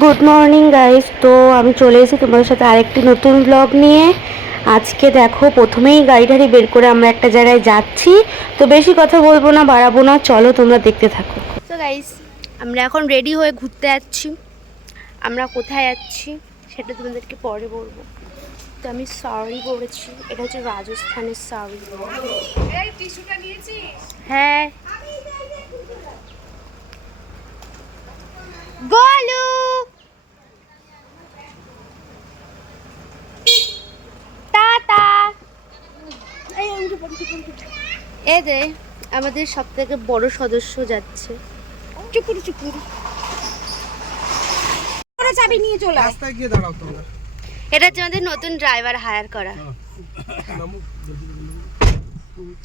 Good morning guys. তো আমি চলে এসেছি তোমাদের সাথে আরেকটি নতুন ব্লগ নিয়ে। আজকে দেখো প্রথমেই গাড়ি টাড়ি বের করে আমরা একটা জায়গায় যাচ্ছি। তো বেশি কথা বলবো না, বাড়াবো না, চলো তোমরা দেখতে থাকো। তো গাইস আমরা এখন রেডি হয়ে ঘুরতে যাচ্ছি। আমরা কোথায় যাচ্ছি সেটা তোমাদেরকে পরে বলবো। তো আমি শাড়ি পরেছি, এটা হচ্ছে রাজস্থানের শাড়ি। হ্যাঁ গোলু টাটা। এই যে আমাদের সব থেকে বড় সদস্য যাচ্ছে। চুকুরি চুকুরি চাবি নিয়ে চলে রাস্তায় গিয়ে দাঁড়াও তোমরা। এটা হচ্ছে আমাদের নতুন ড্রাইভার হায়ার করা।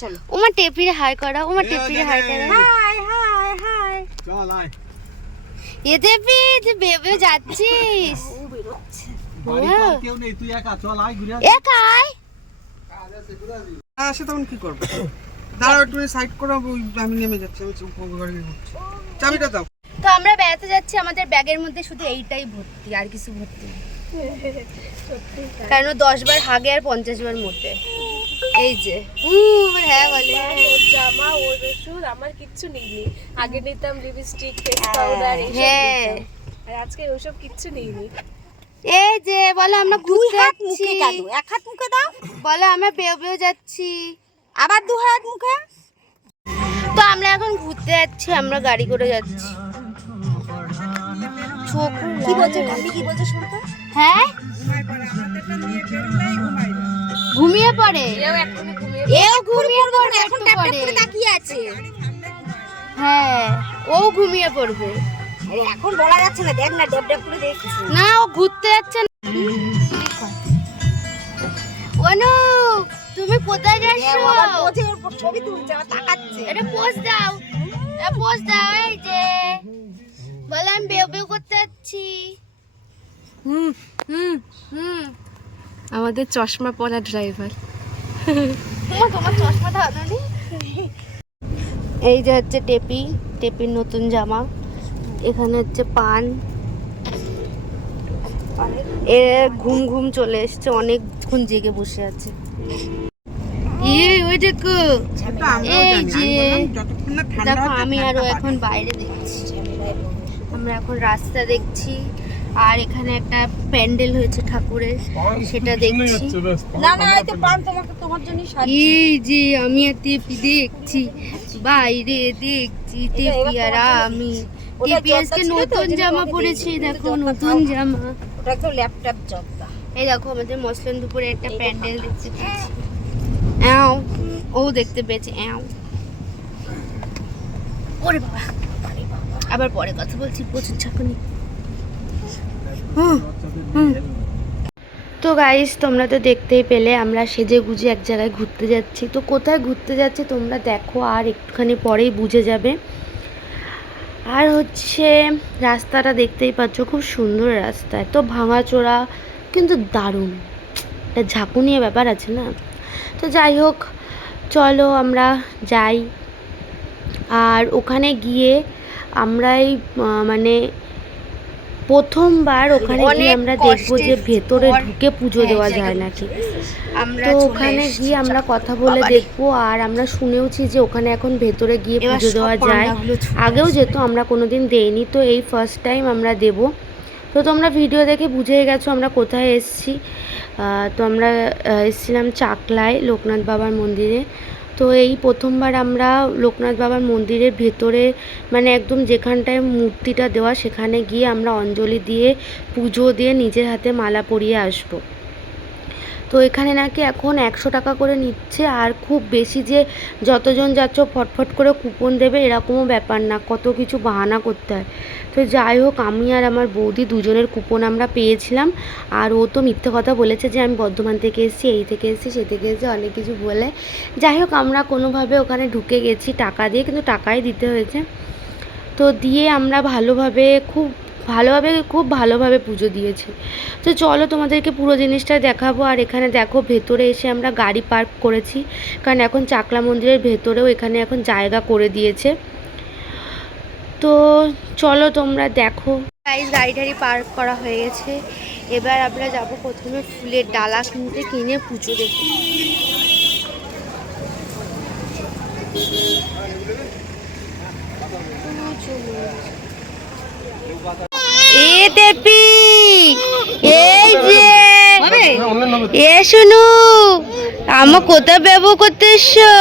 চলো ওমা টেপিরে হায়ার করা, ওমা টেপিরে হায়ার করা। হাই হাই হাই চল আয়। এ টেপি তুই বেবে যাচ্ছিস? ও বেরোচ্ছে বাড়ি তো কেউ নেই, তুই একা চল আয় ঘুরে। একা আয় আসে তখন কি করব? দাঁড়াও একটু সাইড করো, আমি নেমে যাচ্ছি। আমি গাড়ি ঘুরছি, চাবিটা দাও। তো আমরা বেড়াতে যাচ্ছি, আমাদের ব্যাগের মধ্যে শুধু এইটাই ভর্তি, আর কিছু ভর্তি নেই। কারণ 10 বার হাগে আর 50 বার মোটে। এই যে হ্যাঁ বলে ওর জামা ওর ওষুধ আমার কিচ্ছু নেইনি। আগে নিতাম লিপস্টিক, ফেস পাউডার, হ্যাঁ, আর আজকে ওসব কিচ্ছু নেইনি। এই যে বলো আমরা ঘুরতে যাচ্ছি। এক হাত মুখে দাও। বলো আমরা বেও যাচ্ছি, আবার 2 হাত মুখে। তো আমরা এখন ঘুরতে যাচ্ছি, আমরা গাড়ি করে যাচ্ছি। কি বলছে ভাবি, কি বলছে শুনতো? হ্যাঁ ঘুমিয়ে পড়ে, এও ঘুমিয়ে পড়বে, এখন ট্যাপ ট্যাপ করে তাকিয়ে আছে। হ্যাঁ ও ঘুমিয়ে পড়বে, এখন বলা যাচ্ছে না। দেখ না ড্যাপ ড্যাপ করে দেখছিস না, ও ঘুরতে যাচ্ছে না। অনু তুমি কোথায় যাচ্ছ? বাবা পোজে ওর ছবি তুলছে, আর তাকাচ্ছে। এটা পোজ দাও, এটা পোজ দাও। এই যে বলে আমি বেও করতে যাচ্ছি। আমাদের চশমা পরা ড্রাইভার। তোমার চশমাটা আনানি। এই যে হচ্ছে টেপি, টেপির নতুন জামা। এখানে হচ্ছে পান। এ ঘুম ঘুম চলে এসছে, অনেকক্ষণ জেগে বসে আছে। ওই দেখো, এই যে দেখো আমি আরো এখন বাইরে দেখছি, আমরা এখন রাস্তা দেখছি। আর এখানে একটা প্যান্ডেল হয়েছে ঠাকুরের, সেটা দেখছি। না না এই তো পান তোমার জন্য সাজি। এই যে আমি আর টেপি দেখছি, বাইরে দেখছি টেপি আর আমি। টেপি আজকে নতুন জামা পরেছে, দেখো নতুন জামা। ওটা তো ল্যাপটপ জব্দা। এই দেখো আমাদের মসলান দুপুরে একটা প্যান্ডেল দেখতে পেয়েছি। এও ও দেখতে পেয়েছে। এও ওরে বাবা, আবার পরে কথা বলছি, প্রচুর চাকুনি। তো গাইস তোমরা তো দেখতেই পেলে আমরা সেজে গুজে এক জায়গায় ঘুরতে যাচ্ছি। তো কোথায় ঘুরতে যাচ্ছি তোমরা দেখো, আর একটুখানি পরেই বুঝে যাবে। আর হচ্ছে রাস্তাটা দেখতেই পাচ্ছ, খুব সুন্দর রাস্তা, এত ভাঙাচোরা কিন্তু দারুণ। একটা ঝাঁকুনিয়ে ব্যাপার আছে না। তো যাই হোক চলো আমরা যাই। আর ওখানে গিয়ে আমরাই মানে প্রথমবার ওখানে গিয়ে আমরা দেখবো যে ভেতরে ঢুকে পুজো দেওয়া যায় নাকি। তো ওখানে গিয়ে আমরা কথা বলে দেখবো। আর আমরা শুনেওছি যে ওখানে এখন ভেতরে গিয়ে পুজো দেওয়া যায়, আগেও যেত, আমরা কোনোদিন দেইনি, তো এই ফার্স্ট টাইম আমরা দেব। তো তোমরা ভিডিও দেখে বুঝে গেছো আমরা কোথায় এসেছি। তো আমরা এসেছিলাম চাকলায় লোকনাথ বাবার মন্দিরে। তো এই প্রথমবার আমরা লোকনাথ বাবার মন্দিরের ভেতরে মানে একদম যেখানটায় মূর্তিটা দেওয়া সেখানে গিয়ে আমরা অঞ্জলি দিয়ে পুজো দিয়ে নিজের হাতে মালা পরিয়ে আসবো। তো এখানে নাকি এখন 100 টাকা করে নিচ্ছে। আর খুব বেশি যে যতজন যাচ্ছ ফটফট করে কুপন দেবে এরকমও ব্যাপার না, কত কিছু বাহানা করতে হয়। তো যাই হোক আমি আর আমার বৌদি দুজনের কুপন আমরা পেয়েছিলাম। আর ও তো মিথ্যে কথা বলেছে যে আমি বর্ধমান থেকে এসেছি, এই থেকে এসেছি, সে থেকে এসেছি, অনেক কিছু বলে। যাই হোক আমরা কোনোভাবে ওখানে ঢুকে গেছি টাকা দিয়ে, কিন্তু টাকাই দিতে হয়েছে। তো দিয়ে আমরা খুব ভালোভাবে পুজো দিয়েছি। তো চলো তোমাদেরকে পুরো জিনিসটা দেখাবো। আর এখানে দেখো ভেতরে এসে আমরা গাড়ি পার্ক করেছি, কারণ এখন চাকলা মন্দিরের ভেতরেও এখানে এখন জায়গা করে দিয়েছে। তো চলো তোমরা দেখো। গাইস গাড়ি টাড়ি পার্ক করা হয়ে গেছে, এবার আমরা যাব প্রথমে ফুলের ডালা কিনতে, কিনে পুজো দেব। এই যে এ শুনু আমার কোথায় ব্যবহার করতে এসছো?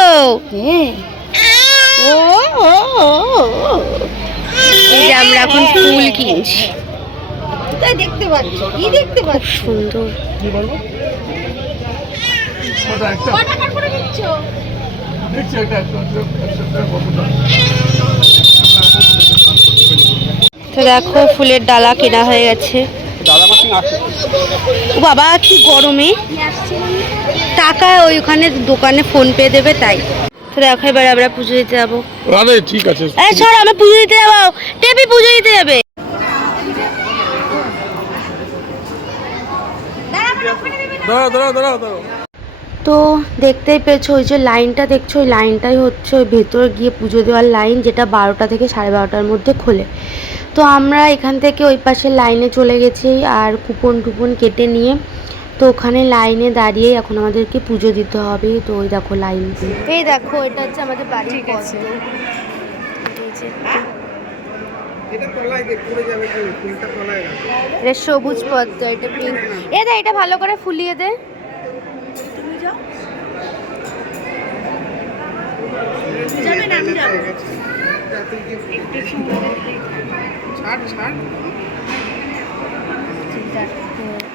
আমরা এখন ফুল কিনছি, দেখতে পাচ্ছি কি দেখতে পাচ্ছি সুন্দর। তো দেখো ফুলের ডালা কেনা হয়ে গেছে। ও বাবা কি গরমে, টাকা ওইখানে দোকানে ফোন পে দেবে তাই। তো দেখো এবার আমরা পুজো দিতে যাবো। আরে ঠিক আছে, এই সর, আমি পুজো দিতে যাবো, টেপি পুজো দিতে যাবে। তো দেখতেই পেয়েছো ওই যে লাইনটা দেখছো, ওই লাইনটাই হচ্ছে ওই ভেতরে গিয়ে পুজো দেওয়ার লাইন, যেটা 12টা থেকে 12:30টার মধ্যে খোলে। তো আমরা এখান থেকে ওই পাশের লাইনে চলে গেছি আর কুপন টুপন কেটে নিয়ে, তো ওখানে লাইনে দাঁড়িয়ে এখন আমাদেরকে পুজো দিতে হবে। তো ওই দেখো লাইন, এই দেখো এটা হচ্ছে আমাদের বাড়ির পদ্ম, এটা সবুজ পদ্ম, এটা পিঙ্ক। এ দে এটা ভালো করে ফুলিয়ে দে।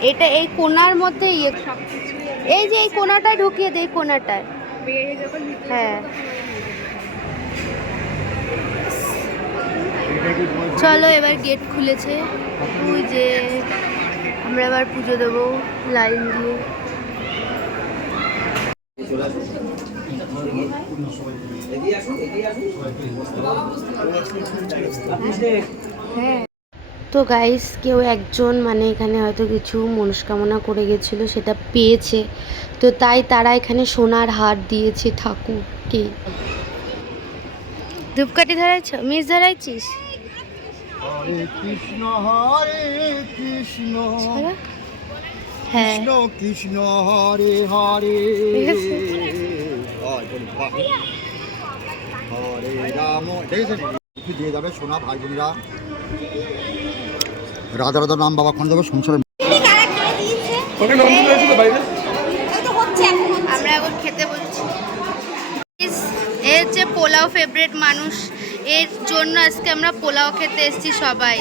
এটা এই কোণার মধ্যে এই যে এই কোণাটায় ঢুকিয়ে দে, এই কোণাটায়। হ্যাঁ চলো এবার গেট খুলেছে, ওই যে আমরা এবার পুজো দেবো লাইন দিয়ে। হ্যাঁ তো গাইস কেউ একজন মানে এখানে হয়তো কিছু মনস্কামনা করে গেছিলো, সেটা পেয়েছে, তো তাই তারা এখানে সোনার হার দিয়েছে ঠাকুরকে। ধূপকাঠি ধরাইছ, মিস ধরাইছিস? হরে কৃষ্ণ হরে কৃষ্ণ হ্যাঁ কৃষ্ণ কৃষ্ণ হরে হরে হরে রাম। দেখেছেন দিয়ে যাবে সোনা ভাই বোনেরা, রাধা রাধা নাম বাবা খন্ড দেবে সংসারে। আমরা এখন খেতে বলছি, এর যে পোলাও ফেভারিট মানুষ, এর জন্য আজকে আমরা পোলাও খেতে এসেছি সবাই।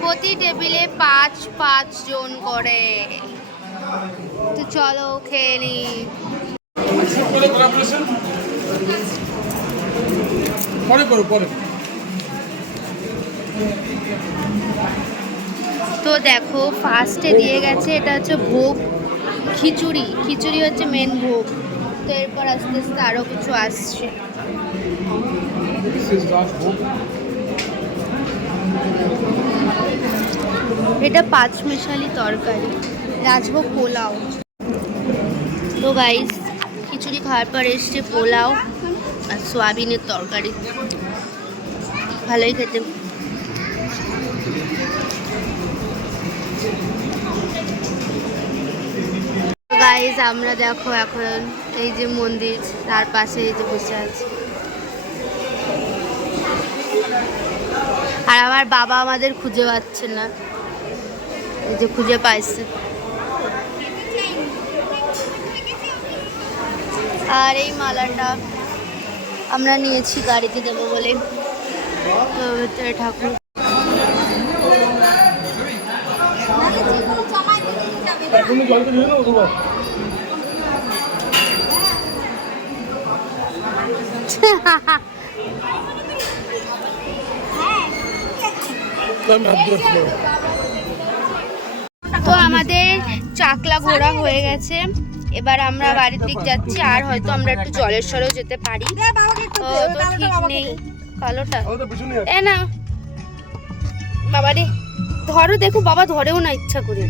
প্রতি টেবিলে 5 জন করে। তো চলো খেয়ে নি। তো দেখো ফার্স্টে দিয়ে গেছে, এটা হচ্ছে ভোগ খিচুড়ি, খিচুড়ি হচ্ছে মেন ভোগ। তো এরপর আস্তে আস্তে আরও কিছু আসছে। এটা 5 মেশালি তরকারি, রাজভোগ পোলাও। তো গাইস খিচুড়ি খাওয়ার পর এসছে পোলাও আর সোয়াবিনের তরকারি, ভালোই খেতে। গাইস আমরা দেখো এখন এই যে মন্দির, তার পাশে এই যে বসে আছে, আর আমার বাবা আমাদের খুঁজে পাচ্ছে না, এই যে খুঁজে পাইছে। আর এই মালাটা আমরা নিয়েছি গাড়িতে দেবো বলে। তো ভেতরে ঠাকুর, তো আমাদের চাকলা ঘোরা হয়ে গেছে, এবার আমরা বাড়ির দিক যাচ্ছি। আর হয়তো আমরা একটু জলেশ্বরেও যেতে পারি, তো ঠিক নেই। কালোটা এ না বাবা রে, ধরো, দেখো বাবা ধরেও না ইচ্ছা করে।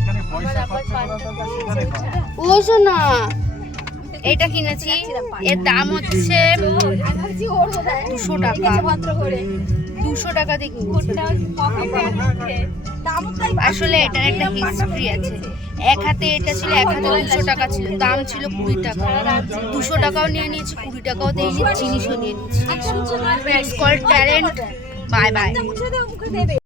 ওই না এটা কিনেছি, এর দাম হচ্ছে 200 টাকা। 200 টাকা দিয়ে কিনেছি। আসলে এটার একটা হিস্ট্রি আছে। এক হাতে এটা ছিল, এক হাতে 200 টাকা ছিল, দাম ছিল 20 টাকা। 200 টাকাও নিয়ে নিয়েছি, 20 টাকাও দিয়ে জিনিসও নিয়ে নিয়েছি। It's called talent. Bye by.